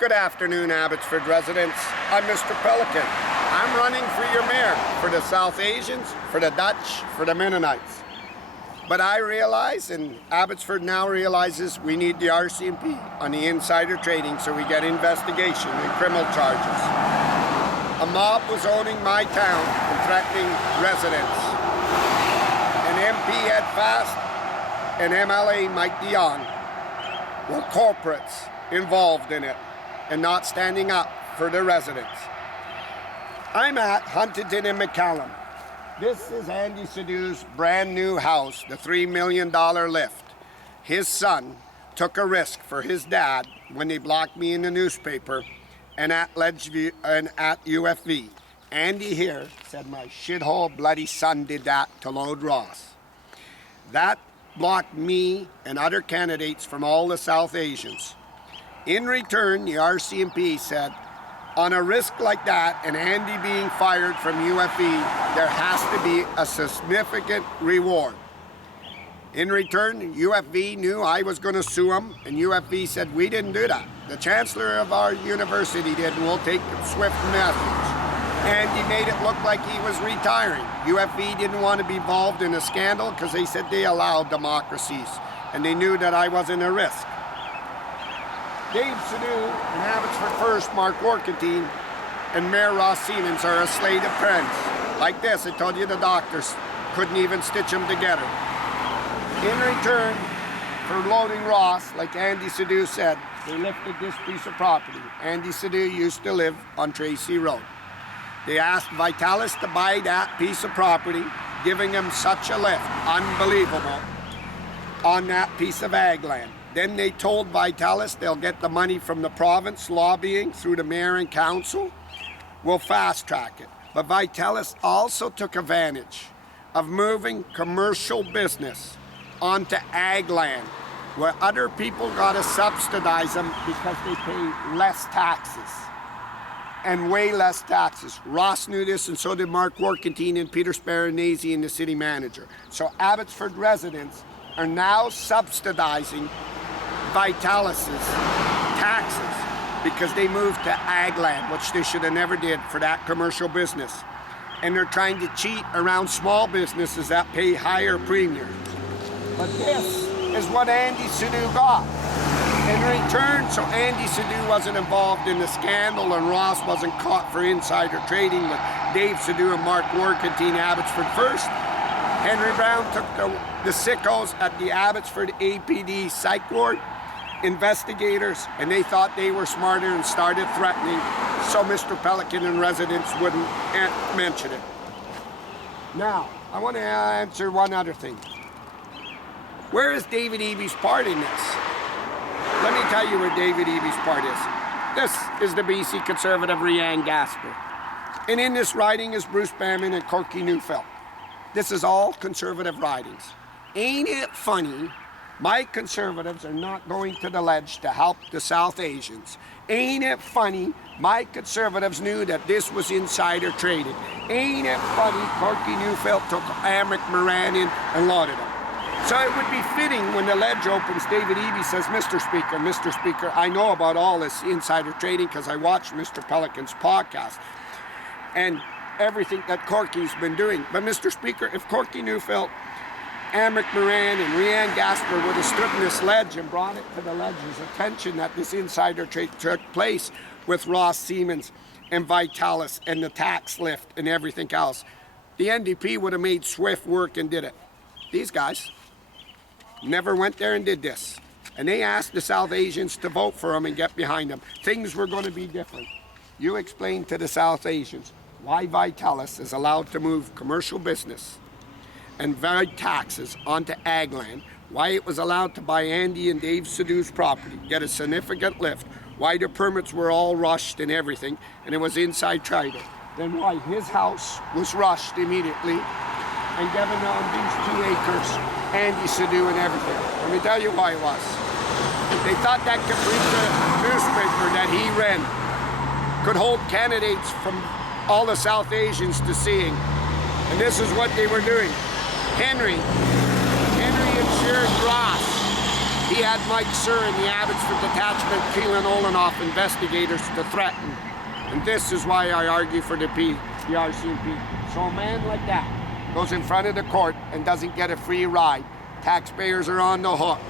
Good afternoon, Abbotsford residents. I'm Mr. Pelican. I'm running for your mayor, for the South Asians, for the Dutch, for the Mennonites. But I realize, and Abbotsford now realizes, we need the RCMP on the insider trading so we get investigation and criminal charges. A mob was owning my town and threatening residents. An MP Ed Fast and MLA Mike Dion were corporates involved in it and not standing up for the residents. I'm at Huntington and McCallum. This is Andy Sidhu's brand new house, the $3 million lift. His son took a risk for his dad when they blocked me in the newspaper and at Ledgeview and at UFV. Andy here said my shithole bloody son did that to Lode Ross. That blocked me and other candidates from all the South Asians. In return, the RCMP said, on a risk like that and Andy being fired from UFV, there has to be a significant reward. In return, UFV knew I was going to sue him, and UFV said, we didn't do that. The chancellor of our university did, and we'll take swift message. Andy made it look like he was retiring. UFV didn't want to be involved in a scandal because they said they allowed democracies, and they knew that I wasn't a risk. Dave Sidhu and Abbotsford First, Mark Workentine, and Mayor Ross Siemens are a slate of friends. Like this, I told you the doctors couldn't even stitch them together. In return for loading Ross, like Andy Sidhu said, they lifted this piece of property. Andy Sidhu used to live on Tracy Road. They asked Vitalis to buy that piece of property, giving him such a lift, unbelievable, on that piece of ag land. Then they told Vitalis they'll get the money from the province lobbying through the mayor and council. We'll fast track it. But Vitalis also took advantage of moving commercial business onto ag land, where other people got to subsidize them because they pay less taxes. And way less taxes. Ross knew this, and so did Mark Workentine and Peter Sparanese and the city manager. So Abbotsford residents are now subsidizing Vitalis's taxes because they moved to ag land, which they should have never did for that commercial business. And they're trying to cheat around small businesses that pay higher premiums. But this is what Andy Sidhu got. In return, so Andy Sidhu wasn't involved in the scandal and Ross wasn't caught for insider trading with Dave Sidhu and Mark Workentine, Abbotsford First. Henry Brown took the sickos at the Abbotsford APD psych ward, investigators, and they thought they were smarter and started threatening, so Mr. Pelican and residents wouldn't mention it. Now, I want to answer one other thing. Where is David Eby's part in this? Let me tell you where David Eby's part is. This is the BC Conservative Rianne Gasper. And in this riding is Bruce Bamman and Corky Neufeld. This is all Conservative ridings. Ain't it funny? My Conservatives are not going to the ledge to help the South Asians. Ain't it funny? My Conservatives knew that this was insider trading. Ain't it funny? Corky Neufeld took Amric Moran in and lauded him. So it would be fitting when the ledge opens, David Eby says, Mr. Speaker, I know about all this insider trading because I watched Mr. Pelican's podcast and everything that Corky's been doing. But Mr. Speaker, if Corky Neufeld, Amric Moran and Rianne Gasper would have stood in this ledge and brought it to the ledge's attention that this insider trade took place with Ross Siemens and Vitalis and the tax lift and everything else, the NDP would have made swift work and did it. These guys never went there and did this. And they asked the South Asians to vote for them and get behind them. Things were going to be different. You explain to the South Asians why Vitalis is allowed to move commercial business and varied taxes onto ag land, why it was allowed to buy Andy and Dave Sidhu's property, get a significant lift, why the permits were all rushed and everything, and it was inside trading. Then why his house was rushed immediately and given on these 2 acres, Andy Sidhu and everything. Let me tell you why it was. They thought that Caprica newspaper that he ran could hold candidates from all the South Asians to seeing. And this is what they were doing. Henry insured Ross He had Mike Sir and the Abbotsford Detachment, Keelan Olenoff investigators to threaten. And this is why I argue for the RCMP. So a man like that goes in front of the court and doesn't get a free ride. Taxpayers are on the hook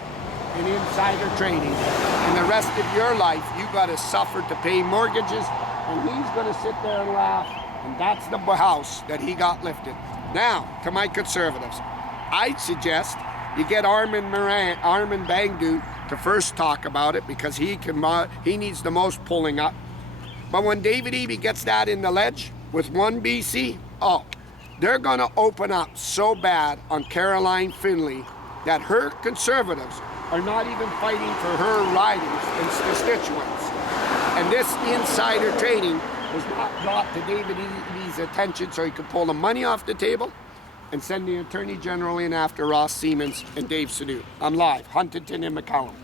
in insider trading. And the rest of your life, you got to suffer to pay mortgages, and he's going to sit there and laugh. And that's the house that he got lifted. Now, to my conservatives, I'd suggest you get Armin Bangdu to first talk about it, because he needs the most pulling up. But when David Eby gets that in the ledge with one BC, they're going to open up so bad on Caroline Finlay that her conservatives are not even fighting for her ridings and constituents. And this insider trading was not brought to David Eby's attention so he could pull the money off the table and send the Attorney General in after Ross Siemens and Dave Sadu. I'm live, Huntington and McCallum.